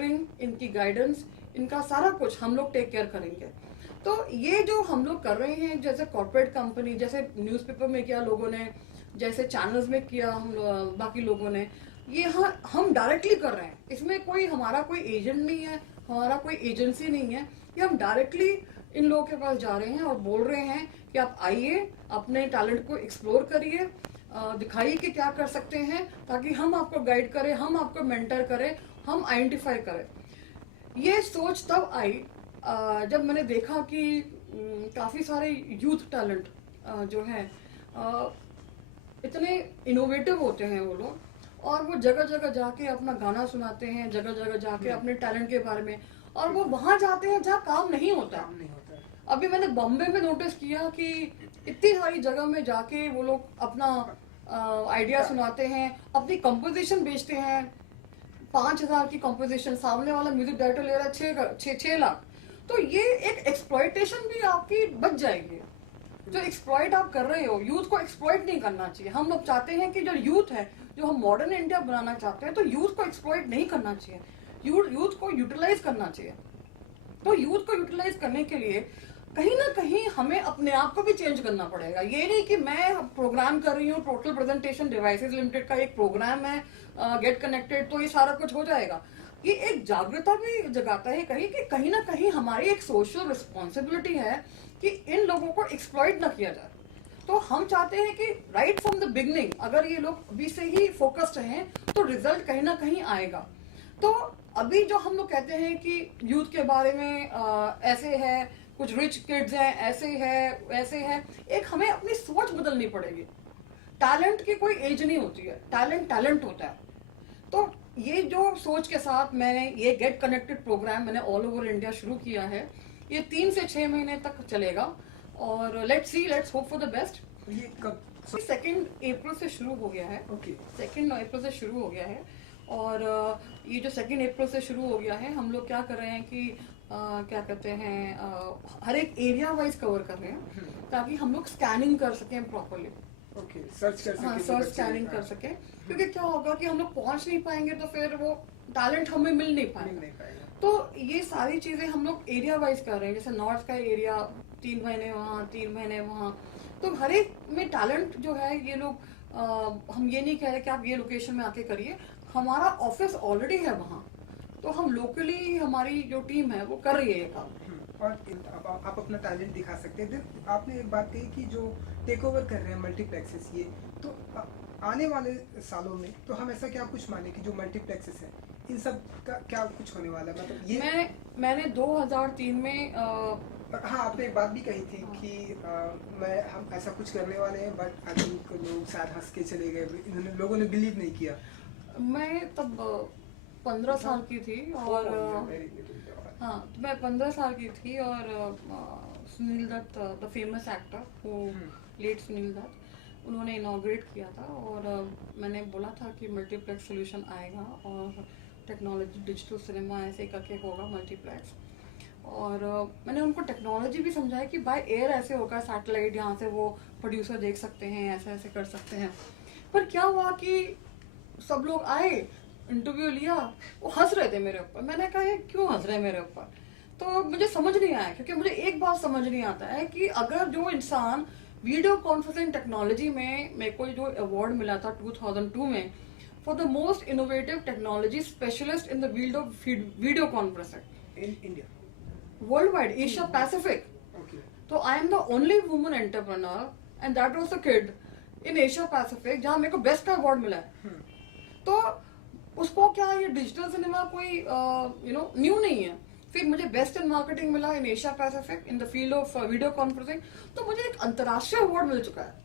इनकी गाइडेंस, इनका सारा कुछ हम लोग टेक केयर करेंगे। तो ये जो हम लोग कर रहे हैं, जैसे कॉर्पोरेट कंपनी, जैसे न्यूज़पेपर में किया लोगों ने, जैसे चैनल्स में किया बाकी लोगों ने, ये हम डायरेक्टली कर रहे हैं। इसमें कोई हमारा कोई एजेंट नहीं है, हमारा कोई एजेंसी नहीं है। ये हम डायरेक्टली इन लोगों के पास जा रहे हैं और बोल रहे हैं कि आप आइए, अपने टैलेंट को एक्सप्लोर करिए, दिखाइए कि क्या कर सकते हैं, ताकि हम आपको गाइड करें, हम आपको मेंटर करें, हम आइडेंटिफाई करें। ये सोच तब आई जब मैंने देखा कि काफी सारे यूथ टैलेंट जो है इतने इनोवेटिव होते हैं वो लोग, और वो जगह जगह जाके अपना गाना सुनाते हैं, जगह जगह जाके अपने टैलेंट के बारे में, और वो वहां जाते हैं जहाँ काम नहीं होता। अभी मैंने बॉम्बे में नोटिस किया कि इतनी सारी जगह में जाके वो लोग अपना आइडिया सुनाते हैं, अपनी कंपोजिशन बेचते हैं। 5,000 की कंपोजिशन, सामने वाला म्यूजिक डायरेक्टर ले रहा है 6 लाख। तो ये एक एक्सप्लॉइटेशन भी आपकी बच जाएगी। जो एक्सप्लॉइट आप कर रहे हो, यूथ को एक्सप्लॉइट नहीं करना चाहिए। हम लोग चाहते हैं कि जो यूथ है, जो हम मॉडर्न इंडिया बनाना चाहते हैं, तो यूथ को एक्सप्लॉइट नहीं करना चाहिए, यूथ को यूटिलाइज करना चाहिए। तो यूथ को यूटिलाइज करने के लिए कहीं ना कहीं हमें अपने आप को भी चेंज करना पड़ेगा। ये नहीं कि मैं प्रोग्राम कर रही हूँ, टोटल प्रेजेंटेशन डिवाइसेस लिमिटेड का एक प्रोग्राम है, गेट कनेक्टेड, तो ये सारा कुछ हो जाएगा। ये एक जागरूकता भी जगाता है कहीं ना कहीं हमारी एक सोशल रिस्पॉन्सिबिलिटी है कि इन लोगों को एक्सप्लॉइट ना किया जाए। तो हम चाहते हैं कि राइट फ्रॉम द बिगनिंग अगर ये लोग अभी से ही फोकस्ड हैं तो रिजल्ट कहीं ना कहीं आएगा। तो अभी जो हम लोग कहते हैं कि यूथ के बारे में ऐसे है, कुछ रिच किड्स हैं, ऐसे है वैसे है, एक हमें अपनी सोच बदलनी पड़ेगी। टैलेंट की कोई एज नहीं होती है, टैलेंट होता है। तो ये जो सोच के साथ मैंने ये गेट कनेक्टेड प्रोग्राम मैंने ऑल ओवर इंडिया शुरू किया है। ये 3 से 6 महीने तक चलेगा और let's hope for the best. ये कब? 2 अप्रैल से शुरू हो गया है। ओके। 2 अप्रैल से शुरू हो गया है, और ये जो 2 अप्रैल से शुरू हो गया है, हम लोग क्या कर रहे हैं कि क्या कहते हैं, हर एक एरिया वाइज कवर कर रहे हैं ताकि हम लोग स्कैनिंग कर सकें प्रॉपरली। ओके, सर्च कर सके। हाँ, सर्च स्कैनिंग कर सके, क्योंकि क्या होगा कि हम लोग पहुंच नहीं पाएंगे तो फिर वो टैलेंट हमें मिल नहीं पाएगा। तो ये सारी चीजें हम लोग एरिया वाइज कर रहे हैं। जैसे नॉर्थ का एरिया 3 महीने वहाँ, 3 महीने वहाँ, तो हर एक में टैलेंट जो है ये लोग हम ये नहीं कह रहे कि आप ये लोकेशन में आके करिए, हमारा ऑफिस ऑलरेडी है वहाँ, तो हम लोकली हमारी जो टीम है वो कर रही है ये काम। और आप अपना टैलेंट दिखा सकते हैं। आपने एक बात कही कि जो टेक ओवर कर रहे हैं मल्टीप्लेक्सेस, ये तो आने वाले सालों में तो हम ऐसा क्या कुछ माने कि जो मल्टीप्लेक्सेस हैं इन सब का क्या कुछ होने वाला है? मतलब ये मैंने 2003 में हाँ, आपने एक बात भी कही थी कि हम ऐसा कुछ करने वाले हैं, बट आई थिंक लोग शायद हंस के चले गए, लोगों ने बिलीव नहीं किया। मैं तब 15 साल की थी और हाँ, तो मैं 15 साल की थी और Sunil Dutt, the famous actor वो लेट सुनील दत्त, उन्होंने इनॉग्रेट किया था और मैंने बोला था कि मल्टीप्लेक्स सोल्यूशन आएगा और टेक्नोलॉजी डिजिटल सिनेमा ऐसे करके होगा मल्टीप्लेक्स। और मैंने उनको टेक्नोलॉजी भी समझाया कि बाय एयर ऐसे होगा, सैटेलाइट यहाँ से वो प्रोड्यूसर देख सकते हैं, ऐसे ऐसे कर सकते हैं। पर क्या हुआ कि सब लोग आए, इंटरव्यू लिया, वो हंस रहे थे मेरे ऊपर। मैंने कहा ये क्यों हंस रहे हैं मेरे ऊपर? तो मुझे समझ नहीं आया, क्योंकि मुझे एक बात समझ नहीं आता है कि अगर जो इंसान वीडियो कॉन्फ्रेंसिंग टेक्नोलॉजी में, मेरे को जो अवार्ड मिला था 2002 में for the most innovative technology specialist in the field of video conferencing in India, world wide, Asia Pacific. तो I am the only woman entrepreneur and that was a kid in Asia Pacific जहां मेरे को best का award मिला है। तो उसको क्या, ये डिजिटल सिनेमा कोई न्यू नहीं है। फिर मुझे बेस्ट इन मार्केटिंग मिला इन Asia Pacific in the field of video conferencing. तो मुझे एक अंतर्राष्ट्रीय अवार्ड मिल चुका है।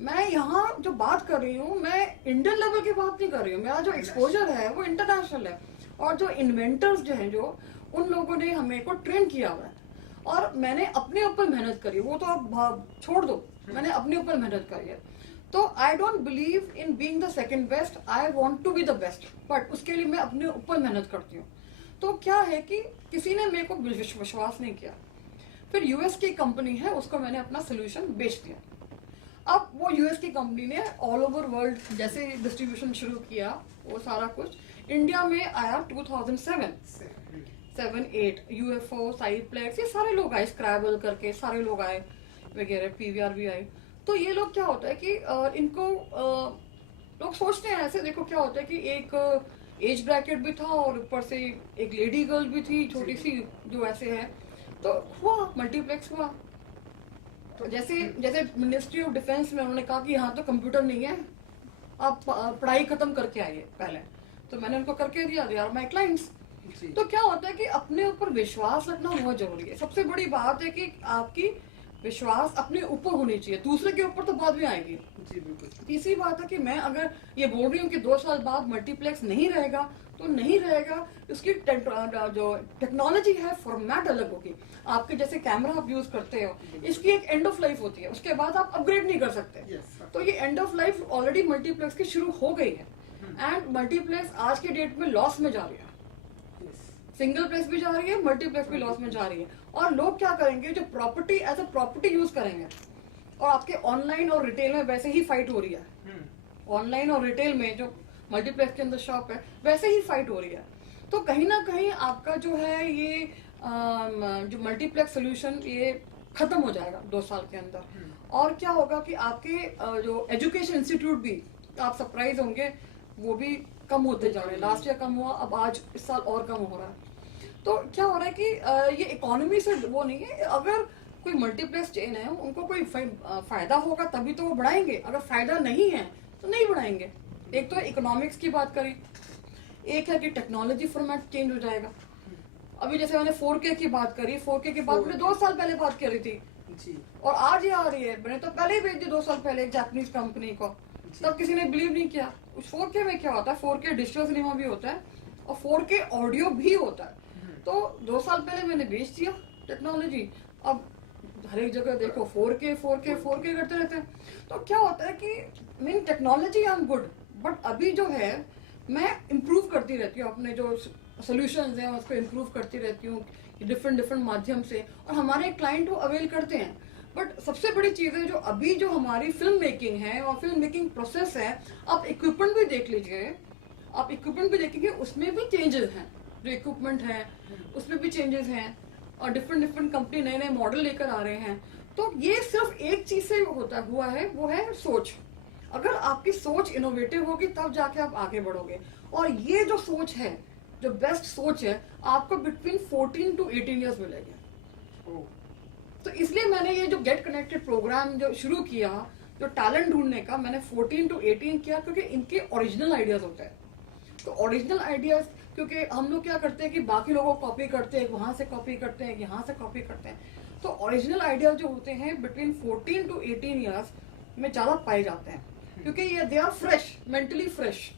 मैं यहाँ जो बात कर रही हूँ, मैं इंडियन लेवल की बात नहीं कर रही हूँ, मेरा जो एक्सपोजर है वो इंटरनेशनल है। और जो इन्वेंटर्स जो हैं, जो उन लोगों ने हमें को ट्रेन किया हुआ है और मैंने अपने ऊपर मेहनत करी, वो तो आप छोड़ दो, मैंने अपने ऊपर मेहनत करी है। तो I don't believe in being the second best, I want to be the best, but उसके लिए मैं अपने ऊपर मेहनत करती हूँ। तो क्या है कि किसी ने मेरे को विश्वास नहीं किया, फिर यूएस की कंपनी है, उसको मैंने अपना सोल्यूशन बेच दिया। अब वो यूएस की कंपनी ने ऑल ओवर वर्ल्ड जैसे डिस्ट्रीब्यूशन शुरू किया, वो सारा कुछ इंडिया में आया 2007 7-8 यूएफओ, साइप्लेक्स, ये सारे लोग आए, स्क्रैबल करके सारे लोग आए वगैरह, पीवीआर भी आए। तो ये लोग क्या होता है कि इनको लोग सोचते हैं ऐसे, देखो क्या होता है कि एक एज ब्रैकेट भी था और ऊपर से एक लेडी गर्ल भी थी छोटी सी जो ऐसे है, तो हुआ मल्टीप्लेक्स हुआ। तो जैसे जैसे मिनिस्ट्री ऑफ डिफेंस में उन्होंने कहा कि यहाँ तो कंप्यूटर नहीं है, आप पढ़ाई खत्म करके आइए पहले, तो मैंने उनको करके दिया, दे आर माय क्लाइंट्स। तो क्या होता है कि अपने ऊपर विश्वास रखना बहुत जरूरी है। सबसे बड़ी बात है कि आपकी विश्वास अपने ऊपर होनी चाहिए, दूसरे के ऊपर तो बाद में आएगी। जी बिल्कुल। तीसरी बात है कि मैं अगर ये बोल रही हूँ कि 2 साल बाद मल्टीप्लेक्स नहीं रहेगा तो नहीं रहेगा, इसकी जो टेक्नोलॉजी है फॉर्मेट अलग होगी। आपके जैसे कैमरा आप यूज करते हो, इसकी एक एंड ऑफ लाइफ होती है, उसके बाद आप अपग्रेड नहीं कर सकते। तो ये end of life already multiplex की शुरू हो गई है एंड मल्टीप्लेक्स आज के डेट में लॉस में जा रही है। सिंगल प्लेक्स भी जा रही है, मल्टीप्लेक्स भी लॉस में जा रही है। और लोग क्या करेंगे, जो property as a property use करेंगे, और आपके ऑनलाइन और रिटेल में वैसे ही फाइट हो रही है। ऑनलाइन और रिटेल में जो मल्टीप्लेक्स के अंदर शॉप है वैसे ही फाइट हो रही है। तो कहीं ना कहीं आपका जो है ये जो मल्टीप्लेक्स सोल्यूशन ये खत्म हो जाएगा 2 साल के अंदर। और क्या होगा कि आपके जो एजुकेशन इंस्टीट्यूट भी, आप सरप्राइज होंगे, वो भी कम होते जा रहे हैं। लास्ट ईयर कम हुआ, अब आज इस साल और कम हो रहा है। तो क्या हो रहा है कि ये इकोनॉमी से वो नहीं है। अगर कोई मल्टीप्लेक्स चेन है, उनको कोई फायदा होगा तभी तो वो बढ़ाएंगे, अगर फायदा नहीं है तो नहीं बढ़ाएंगे। एक तो इकोनॉमिक्स की बात करी, एक है कि टेक्नोलॉजी फॉर्मेट चेंज हो जाएगा। अभी जैसे मैंने 4K की बात करी, 4K की बात मैंने 2 साल पहले बात करी थी जी। और आज ये आ रही है। मैंने तो पहले ही भेज दी 2 साल पहले एक जापानीज कंपनी को, तब किसी ने बिलीव नहीं किया। उस 4K में क्या होता है, 4K डिजिटल सिनेमा भी होता है और 4K ऑडियो भी होता है। तो 2 साल पहले मैंने बेच दिया टेक्नोलॉजी, अब हर एक जगह देखो 4K 4K 4K करते रहते हैं। तो क्या होता है कि mean technology I am good, but अभी जो है मैं इम्प्रूव करती रहती हूँ, अपने जो सोल्यूशंस हैं उसको इम्प्रूव करती रहती हूँ डिफरेंट माध्यम से, और हमारे क्लाइंट वो अवेल करते हैं। बट सबसे बड़ी चीज है जो अभी जो हमारी फिल्म मेकिंग है और फिल्म मेकिंग प्रोसेस है, आप इक्विपमेंट भी देख लीजिए, आप इक्विपमेंट भी देखेंगे उसमें भी चेंजेस हैं। जो इक्विपमेंट है उसमें भी चेंजेस हैं और डिफरेंट कंपनी नए नए मॉडल लेकर आ रहे हैं। तो ये सिर्फ एक चीज से होता हुआ है, वो है सोच। अगर आपकी सोच इनोवेटिव होगी तब जाके आप आगे बढ़ोगे। और ये जो सोच है, जो बेस्ट सोच है, आपको बिटवीन 14 to 18 ईयर्स मिलेगी। तो इसलिए मैंने ये जो गेट कनेक्टेड प्रोग्राम जो शुरू किया, जो टैलेंट ढूंढने का, मैंने 14 to 18 किया, क्योंकि इनके ओरिजिनल आइडियाज होते हैं। तो ओरिजिनल आइडियाज, क्योंकि हम लोग क्या करते हैं कि बाकी लोगों को कॉपी करते हैं, वहां से कॉपी करते हैं, यहाँ से कॉपी करते हैं। तो ओरिजिनल आइडियाज जो होते हैं बिटवीन 14 to 18 ईयर्स में ज्यादा पाए जाते हैं, क्योंकि ये they are fresh, mentally fresh.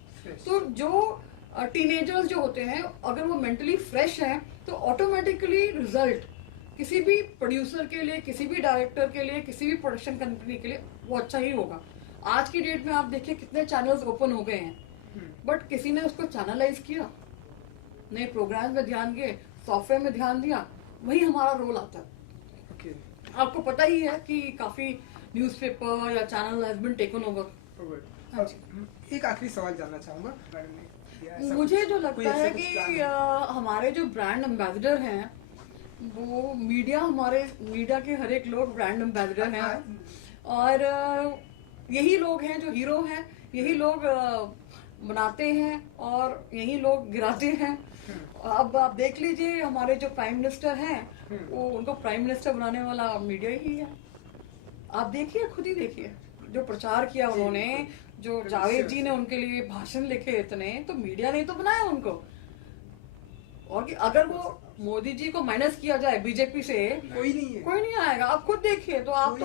तो जो टीनेजर्स जो होते हैं, अगर वो मेंटली फ्रेश हैं तो ऑटोमेटिकली रिजल्ट किसी भी प्रोड्यूसर के लिए, किसी भी डायरेक्टर के लिए, किसी भी प्रोडक्शन कंपनी के लिए वो अच्छा ही होगा। आज की डेट में आप देखिए कितने चैनल्स ओपन हो गए हैं, बट किसी ने उसको चैनलाइज किया, नए प्रोग्राम में ध्यान दिए, सॉफ्टवेयर में ध्यान दिया, वही हमारा रोल आता है। आपको पता ही है कि काफी न्यूज़पेपर या channel has been taken over. हाँ जी। एक आखिरी सवाल जानना चाहूंगा बारे में। मुझे जो लगता है कि हमारे जो ब्रांड एम्बेसडर हैं, वो मीडिया, हमारे मीडिया के हर एक लोग ब्रांड एम्बेसडर हैं, और यही लोग हैं जो हीरो हैं, यही लोग बनाते हैं और यही लोग गिराते हैं। अब आप देख लीजिए, हमारे जो प्राइम मिनिस्टर हैं, वो उनको प्राइम मिनिस्टर बनाने वाला मीडिया ही है। आप देखिए, खुद ही देखिए, जो प्रचार किया उन्होंने, जो जावेद जी ने उनके लिए भाषण लिखे इतने, तो मीडिया ने तो बनाया उनको। और कि अगर वो मोदी जी को माइनस किया जाए बीजेपी से, कोई नहीं आएगा। आप खुद देखिए, तो आप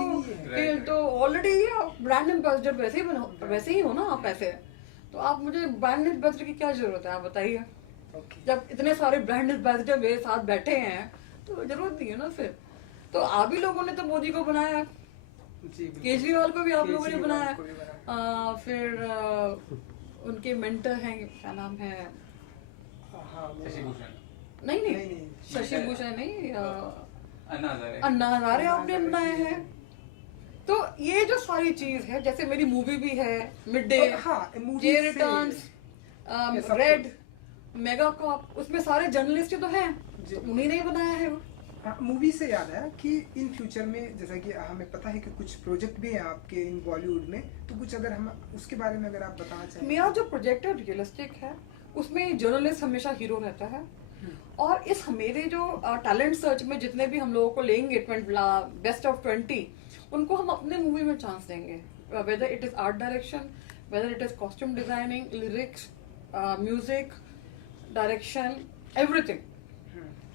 तो ऑलरेडी ब्रांड एम्बेसडर वैसे ही हो ना आप ऐसे। तो आप मुझे ब्रांड एम्बेसडर की क्या जरूरत है, आप बताइए। जब इतने सारे ब्रांड एम्बेसडर मेरे साथ बैठे हैं तो जरूरत नहीं है ना फिर। तो आप ही लोगों ने तो मोदी को बनाया, केजरीवाल को भी आप लोगों ने बनाया, फिर उनके मेंटर हैं, क्या नाम है, नहीं शशि भूषण नहीं, अन्ना हजारे आपने बनाए हैं। तो ये जो सारी चीज है, जैसे मेरी मूवी भी है mid day, returns, red, mega को उसमें सारे जर्नलिस्ट तो हैं, जी। तो उन्हीं ने ही बनाया है वो। मूवी से याद आया कि इन फ्यूचर में जैसा कि हमें पता है कि कुछ प्रोजेक्ट भी हैं आपके इन बॉलीवुड में, तो कुछ अगर हम उसके बारे में अगर आप बताना चाहें। मेरा जो प्रोजेक्ट है रियलिस्टिक है, उसमें जर्नलिस्ट हमेशा हीरो रहता है। और इस मेरे जो टैलेंट सर्च में जितने भी हम लोगों को लेंगे बेस्ट ऑफ 20, उनको हम अपने मूवी में चांस देंगे, whether it is art direction, whether it is costume designing, lyrics, music direction, everything.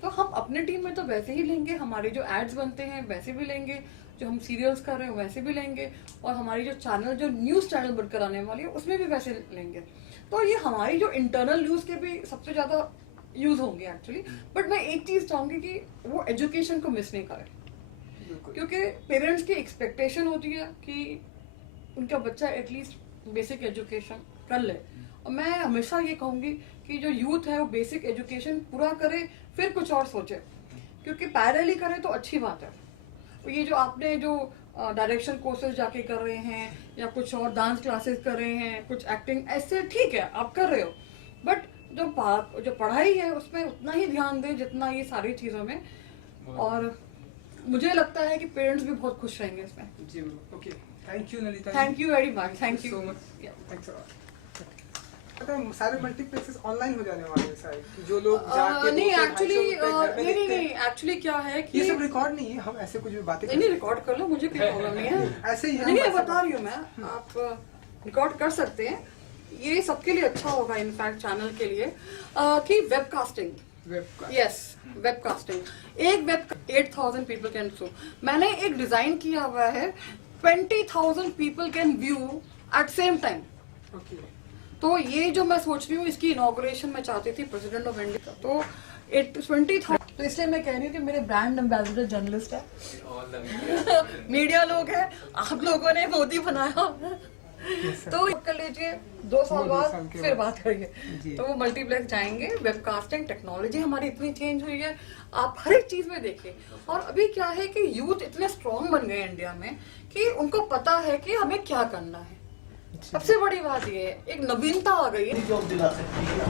तो हम अपने टीम में तो वैसे ही लेंगे, हमारे जो एड्स बनते हैं वैसे भी लेंगे, जो हम सीरियल्स कर रहे हैं वैसे भी लेंगे, और हमारी जो चैनल जो न्यूज चैनल बनकर आने वाली है उसमें भी वैसे लेंगे। तो ये हमारी जो इंटरनल न्यूज के भी सबसे ज्यादा यूज होंगे एक्चुअली। बट मैं एक चीज चाहूंगी कि वो एजुकेशन को मिस नहीं करे, क्योंकि पेरेंट्स की एक्सपेक्टेशन होती है कि उनका बच्चा एटलीस्ट बेसिक एजुकेशन कर ले। और मैं हमेशा ये कहूंगी कि जो यूथ है वो बेसिक एजुकेशन पूरा करे, फिर कुछ और सोचे, क्योंकि पैरेलली करे तो अच्छी बात है। तो ये जो आपने जो डायरेक्शन कोर्सेज जाके कर रहे हैं, या कुछ और डांस क्लासेस कर रहे हैं, कुछ एक्टिंग, ऐसे ठीक है आप कर रहे हो, बट जो पढ़ाई है उसमें उतना ही ध्यान दें जितना ये सारी चीजों में। और मुझे लगता है कि पेरेंट्स भी बहुत खुश रहेंगे इसमें। जी okay, thank you Nalita, thank you very much, thank you so much, thanks a lot. सारे मल्टीप्लेक्सेस ऑनलाइन हो जाने वाले हैं शायद, जो लोग जाके नहीं 200, एक्चुअली 250 रुपए घर में देखते हैं। नहीं एक्चुअली क्या है कि ये सब रिकॉर्ड नहीं है, हम ऐसे कुछ भी बातें नहीं रिकॉर्ड कर लो, मुझे कोई प्रॉब्लम नहीं है। ऐसे ही हम नहीं ऐसे बता रही हूँ मैं, आप रिकॉर्ड कर सकते हैं, ये सबके लिए अच्छा होगा इनफैक्ट चैनल के लिए, कि वेबकास्टिंग, यस वेबकास्टिंग। एक वेब 8000 पीपल कैन सो, मैंने एक डिजाइन किया हुआ है 20,000 people can view at same time. Okay, तो ये जो मैं सोच रही हूँ इसकी इनॉग्रेशन मैं चाहती थी प्रेसिडेंट ऑफ इंडिया, तो 20,000, तो इसलिए मैं कह रही हूँ कि मेरे ब्रांड एम्बेसडर जर्नलिस्ट है, मीडिया लोग हैं, आप लोगों ने मोदी बनाया, तो कर लीजिए 2 साल बाद फिर बात करेंगे। तो वो मल्टीप्लेक्स जाएंगे, वेबकास्टिंग टेक्नोलॉजी हमारी इतनी चेंज हुई है, आप हर एक चीज में देखिए। और अभी क्या है कि यूथ इतने स्ट्रांग बन गए इंडिया में कि उनको पता है कि हमें क्या करना है। सबसे बड़ी बात ये है, एक नवीनता आ गई है। जॉब दिला सकती है।